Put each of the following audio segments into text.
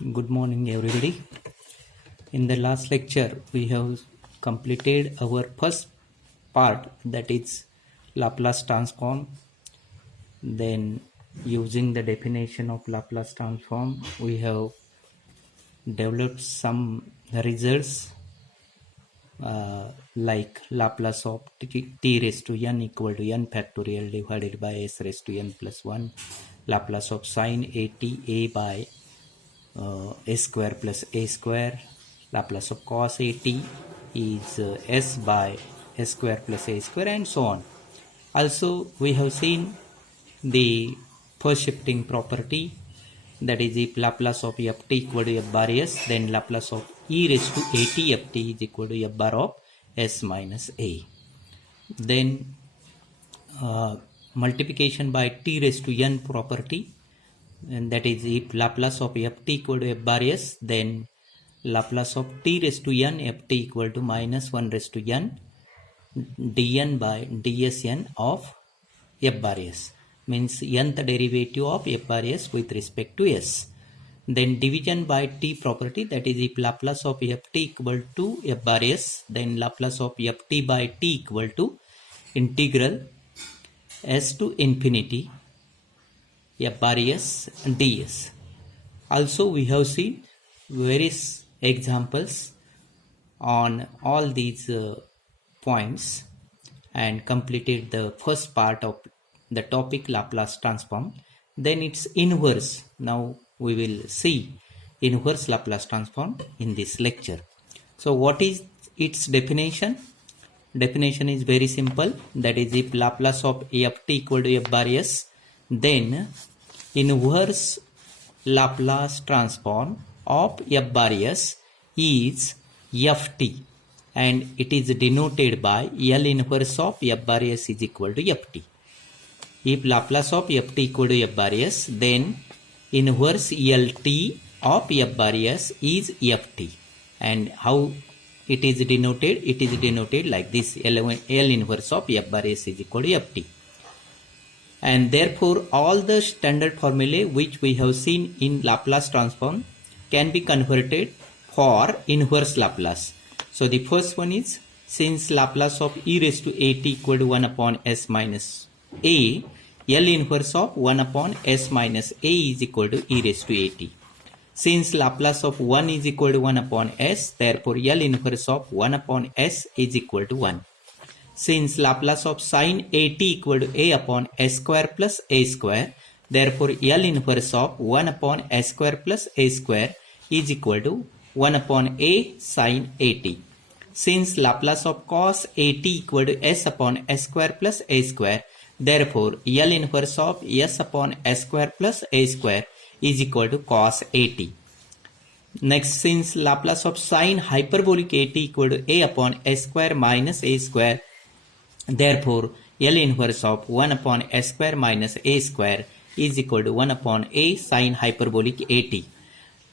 Good morning, everybody. In the last lecture, we have completed our first part, that is Laplace transform. Then, using the definition of Laplace transform, we have developed some results like Laplace of t raised to n equal to n factorial divided by s raised to n plus 1, Laplace of sine a by a square plus a square, Laplace of cos at is s by s square plus a square, and so on. Also, we have seen the first shifting property, that is if Laplace of f t equal to f bar s, then Laplace of e raised to at f t is equal to f bar of s minus a. Then multiplication by t raised to n property, and that is if Laplace of f t equal to f bar s, then Laplace of t raised to n f t equal to minus 1 raised to n dn by dsn of f bar s, means nth derivative of f bar s with respect to s. Then division by t property, that is if Laplace of f t equal to f bar s, then Laplace of f t by t equal to integral s to infinity f bar s ds. Also, we have seen various examples on all these points and completed the first part of the topic Laplace transform. Then its inverse. Now we will see inverse Laplace transform in this lecture. So what is its definition? Definition is very simple, that is if Laplace of f t equal to f bar s, then inverse Laplace transform of f bar s is f t, and it is denoted by L inverse of f bar s is equal to f t. If Laplace of f t equal to f bar s, then inverse L t of f bar s is f t. And how it is denoted? It is denoted like this: L inverse of f bar s is equal to f t. And therefore, all the standard formulae which we have seen in Laplace transform can be converted for inverse Laplace. So the first one is, since Laplace of e raised to at equal to 1 upon s minus a, L inverse of 1 upon s minus a is equal to e raised to at. Since Laplace of 1 is equal to 1 upon s, therefore L inverse of 1 upon s is equal to 1. Since Laplace of sine at equal to a upon s square plus a square, therefore L inverse of 1 upon s square plus a square is equal to 1 upon a sine at. Since Laplace of cos at equal to s upon s square plus a square, therefore L inverse of s upon s square plus a square is equal to cos at. Next, since Laplace of sine hyperbolic at equal to a upon s square minus a square, therefore L inverse of 1 upon s square minus a square is equal to 1 upon a sine hyperbolic at.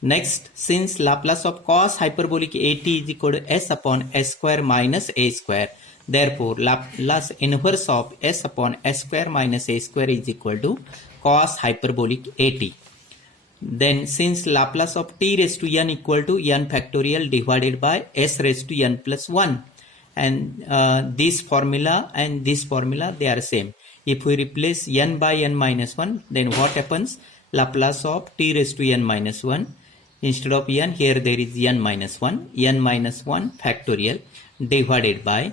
Next, since Laplace of cos hyperbolic at is equal to s upon s square minus a square, therefore Laplace inverse of s upon s square minus a square is equal to cos hyperbolic at. Then, since Laplace of t raised to n equal to n factorial divided by s raised to n plus 1, and this formula and this formula, they are same. If we replace n by n minus 1, then what happens? Laplace of t raised to n minus 1, instead of n, here there is n minus 1 factorial divided by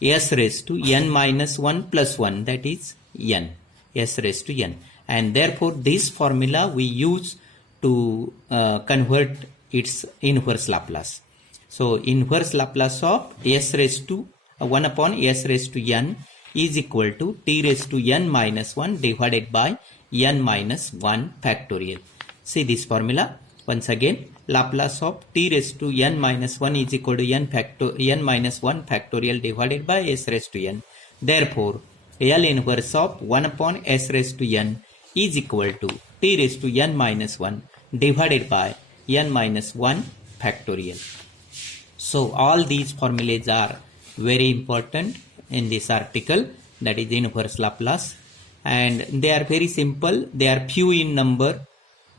s raised to n minus 1 plus 1, that is n, s raised to n. And therefore this formula we use to convert its inverse Laplace. So inverse Laplace of s raised to 1 upon s raised to n is equal to t raised to n minus 1 divided by n minus 1 factorial. See this formula once again. Laplace of t raised to n minus 1 is equal to n minus 1 factorial divided by s raised to n. Therefore L inverse of 1 upon s raised to n is equal to t raised to n minus 1 divided by n minus 1 factorial. So all these formulas are very important in this article, that is inverse Laplace, and they are very simple. They are few in number,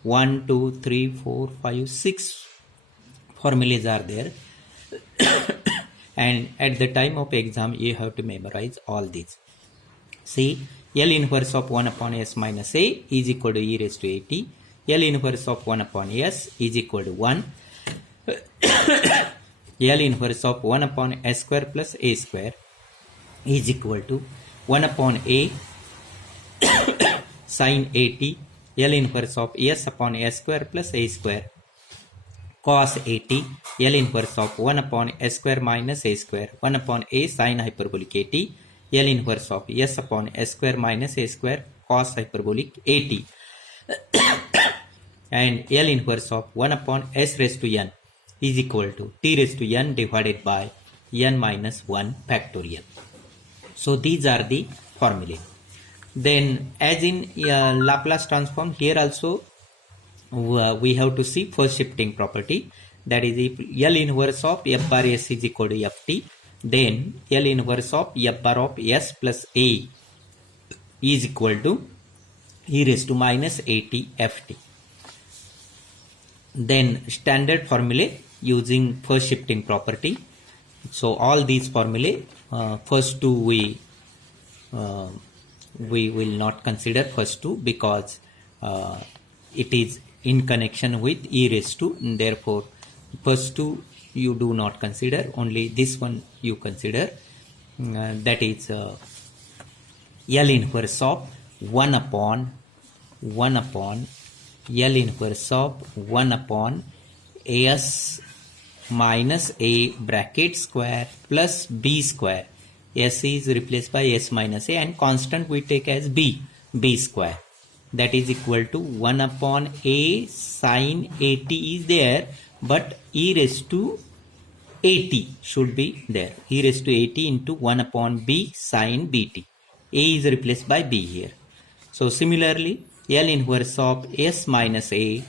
1, 2, 3, 4, 5, 6 formulas are there. And at the time of exam, you have to memorize all these. See, L inverse of 1 upon S minus A is equal to e raised to at. L inverse of 1 upon S is equal to 1. L inverse of 1 upon S square plus A square is equal to 1 upon A sin at. L inverse of S upon S square plus A square cos at. L inverse of 1 upon S square minus A square 1 upon A sin hyperbolic at. L inverse of S upon S square minus A square cos hyperbolic at. And L inverse of 1 upon S raised to n is equal to t raised to n divided by n minus 1 factorial. So these are the formulae. Then as in Laplace transform, here also we have to see first shifting property, that is if L inverse of f bar S is equal to ft, then L inverse of f bar of S plus A is equal to e raised to minus at ft. Then standard formulae using first shifting property. So all these formulae, first two we will not consider first two because it is in connection with e raised to, therefore first two you do not consider, only this one you consider, that is L inverse of 1 upon L inverse of 1 upon S minus A bracket square plus B square. S is replaced by S minus A and constant we take as B square. That is equal to 1 upon A sin at is there, but e raised to at should be there. E raised to at into 1 upon B sin bt. A is replaced by B here. So similarly, L inverse of S minus A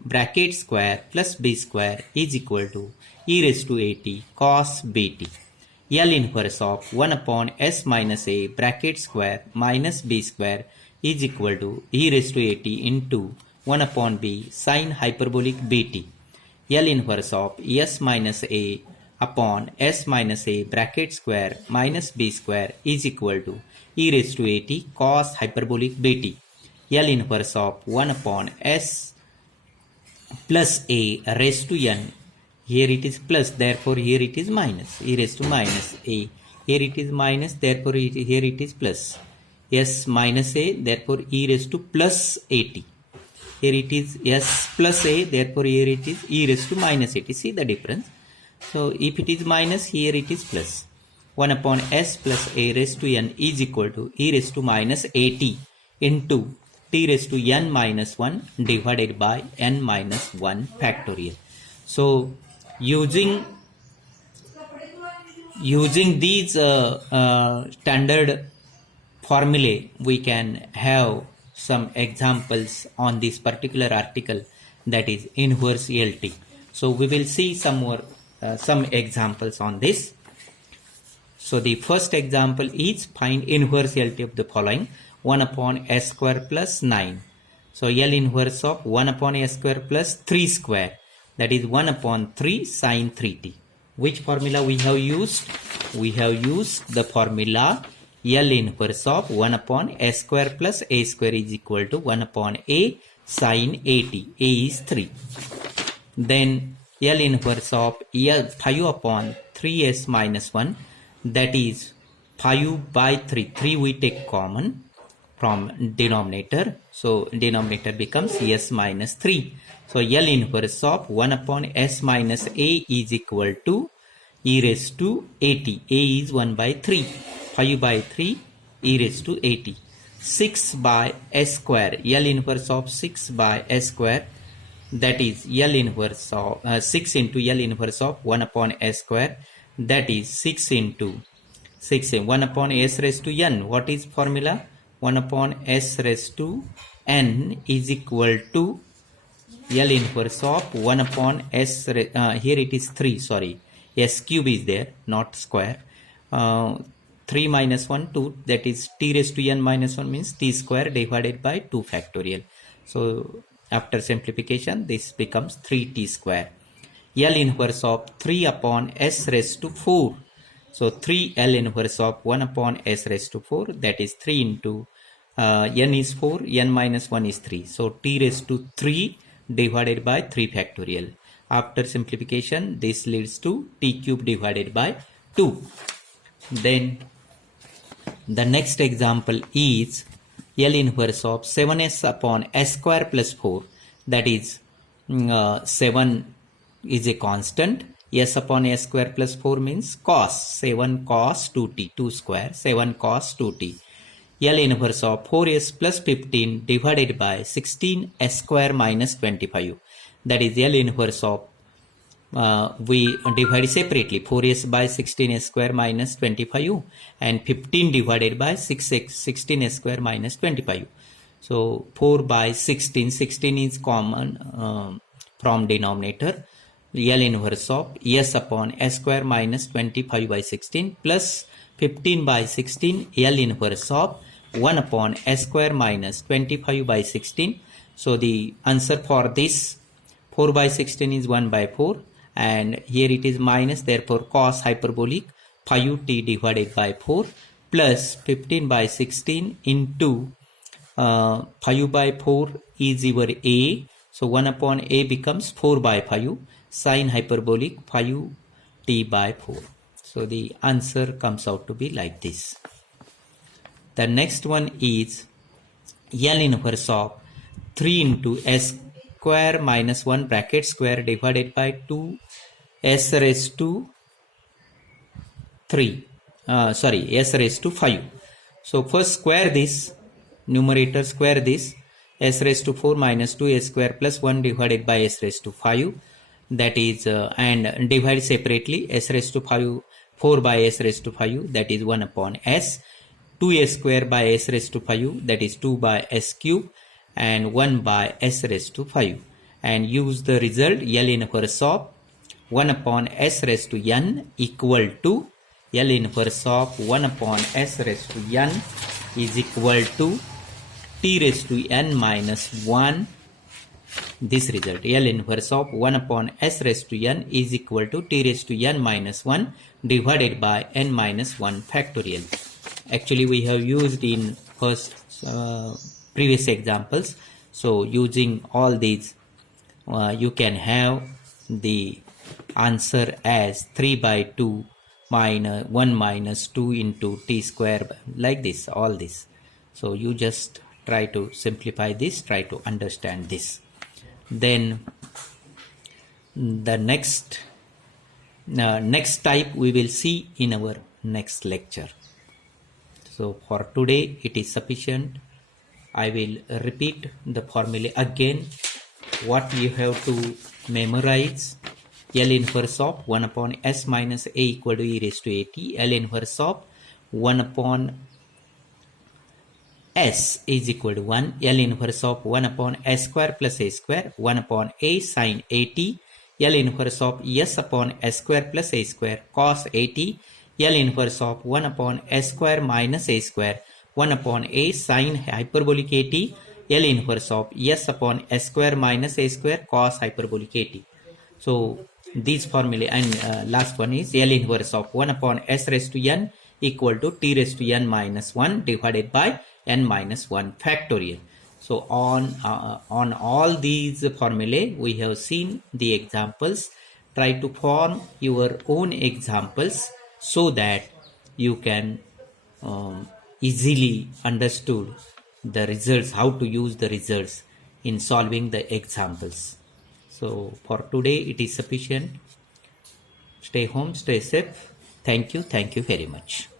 bracket square plus B square is equal to e raised to at cos bt. L inverse of 1 upon S minus A bracket square minus B square is equal to e raised to at into 1 upon B sin hyperbolic bt. L inverse of S minus A upon S minus A bracket square minus B square is equal to e raised to at cos hyperbolic bt. L inverse of 1 upon S plus A raised to n. Here it is plus, therefore here it is minus, e raised to minus A. Here it is minus, therefore here it is plus. S minus A, therefore e raised to plus at. Here it is S plus A, therefore here it is e raised to minus at. See the difference? So if it is minus, here it is plus. 1 upon S plus A raised to n is equal to e raised to minus at into t raised to n minus 1 divided by n minus 1 factorial. So using these standard formulae, we can have some examples on this particular article, that is inverse LT. So we will see some examples on this. So the first example is find inverse LT of the following: 1 upon S square plus 9. So L inverse of 1 upon S square plus 3 square, that is 1 upon 3 sin 3t. Which formula we have used? We have used the formula L inverse of 1 upon S square plus A square is equal to 1 upon A sin at. A is 3. Then L inverse of 5 upon 3s minus 1, that is 5 by 3. 3 we take common from denominator. So denominator becomes s minus 3. So L inverse of 1 upon s minus a is equal to e raised to at. A is 1 by 3. 5 by 3 e raised to 80. 6 by s square. L inverse of 6 by s square, that is L inverse of 6 into L inverse of 1 upon s square, that is 6 into 6 1 upon s raised to n. What is formula? 1 upon s raised to n is equal to L inverse of 1 upon s, here it is 3, sorry, s cube is there, not square. 3 minus 1, 2, that is t raised to n minus 1 means t square divided by 2 factorial. So after simplification, this becomes 3t square. L inverse of 3 upon s raised to 4. So 3 L inverse of 1 upon s raised to 4, that is 3 into n is 4, n minus 1 is 3. So t raised to 3 divided by 3 factorial. After simplification, this leads to t cube divided by 2. Then the next example is L inverse of 7s upon s square plus 4, that is 7 is a constant. S upon s square plus 4 means cos, 7 cos 2t, 2 square, 7 cos 2t. L inverse of 4s plus 15 divided by 16 s square minus 25, that is L inverse of we divide separately 4s by 16s square minus 25 and 15 divided by 16s square minus 25. So 4 by 16, 16 is common from denominator. L inverse of s upon s square minus 25 by 16 plus 15 by 16 L inverse of 1 upon s square minus 25 by 16. So the answer for this 4 by 16 is 1 by 4, and here it is minus, therefore cos hyperbolic 5t divided by 4 plus 15 by 16 into 5 by 4 is your a. So 1 upon a becomes 4 by 5 sin hyperbolic 5t by 4. So the answer comes out to be like this. The next one is L inverse of 3 into s square minus 1 bracket square divided by 2 s raised to 3. S raised to 5. So first square this, numerator square this, s raised to 4 minus 2 s square plus 1 divided by s raised to 5, that is and divide separately s raised to 5, 4 by s raised to 5, that is 1 upon s, 2s square by s raised to 5, that is 2 by s cube, and 1 by s raised to 5, and use the result L inverse of 1 upon s raised to n equal to L inverse of 1 upon s raised to n is equal to t raised to n minus 1. This result L inverse of 1 upon s raised to n is equal to t raised to n minus 1 divided by n minus 1 factorial. Actually we have used in first previous examples. So using all these you can have the answer as 3 by 2 minus 1 minus 2 into t square, like this, all this. So you just try to simplify this, try to understand this. Then the next type we will see in our next lecture. So for today it is sufficient. I will repeat the formula again. What you have to memorize: L inverse of 1 upon s minus a equal to e raised to at. L inverse of 1 upon s is equal to 1. L inverse of 1 upon s square plus a square, 1 upon a sin at. L inverse of s upon s square plus a square cos at. L inverse of 1 upon s square minus a square, 1 upon a sin hyperbolic at. L inverse of s upon s square minus a square cos hyperbolic at. So these formulae, and last one is L inverse of 1 upon s raised to n equal to t raised to n minus 1 divided by n minus 1 factorial. So on all these formulae we have seen the examples. Try to form your own examples so that you can easily understood the results, how to use the results in solving the examples. So for today it is sufficient. Stay home, stay safe. Thank you very much.